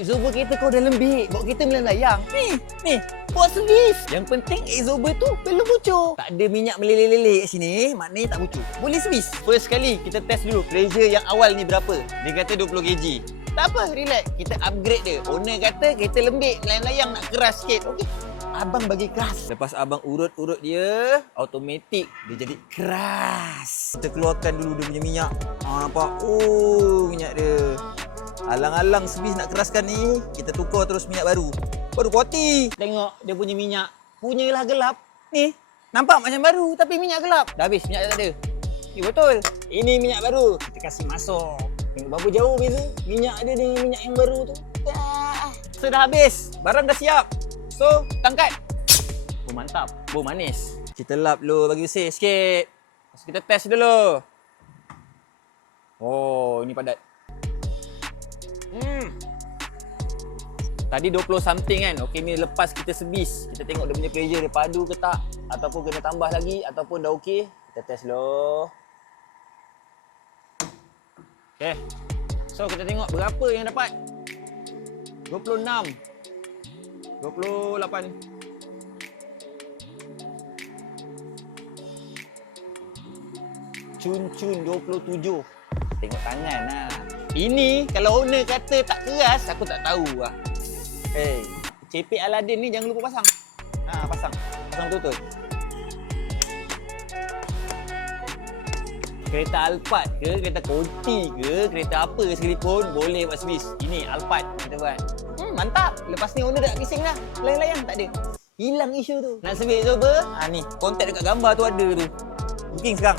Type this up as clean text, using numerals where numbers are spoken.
Exober kereta kau dah lembik. Bawa kereta melayang. Ni. Buat servis. Yang penting Exober tu belum bocor. Tak ada minyak meleleh-leleh kat sini. Maknanya tak bocor. Boleh servis. First kali kita test dulu pressure yang awal ni berapa. Dia kata 20 kg. Tak apa, relax. Kita upgrade dia. Owner kata kereta lembik, melayang-layang nak keras sikit. Okey. Abang bagi keras. Lepas abang urut-urut dia, automatik dia jadi keras. Kita keluarkan dulu dia punya minyak. Nampak? Oh, minyak dia. Alang-alang servis nak keraskan ni, kita tukar terus minyak baru. Baru kuati. Tengok dia punya minyak. Punyalah gelap. Ni, nampak macam baru tapi minyak gelap. Dah habis, minyak dah tak ada. Ya betul. Ini minyak baru. Kita kasih masuk. Tengok berapa jauh beza minyak dia dengan minyak yang baru tu. So dah habis. Barang dah siap. So, tangkat. Oh, mantap. Oh, manis. Kita lap dulu bagi bersih sikit. Lepas kita test dulu. Oh, ini padat. Tadi 20 something kan. Okey, ni lepas kita servis. Kita tengok dia punya pressure dia padu ke tak. Ataupun kena tambah lagi. Ataupun dah okey. Kita test dulu. Okay. So, kita tengok berapa yang dapat. 26. 28. Cun-cun 27. Tengok tangan lah. Ini kalau owner kata tak keras, aku tak tahu lah. Hey, cepek Aladdin ni jangan lupa pasang. Pasang. Pasang betul-betul. Kereta Alphard ke, kereta Conti ke, kereta apa sekalipun boleh buat servis. Ini Alphard kita buat. Mantap. Lepas ni owner dah bising dah. Layang-layang tak ada. Hilang isu tu. Nak servis Exober? Ni, kontak dekat gambar tu ada tu. Booking sekarang.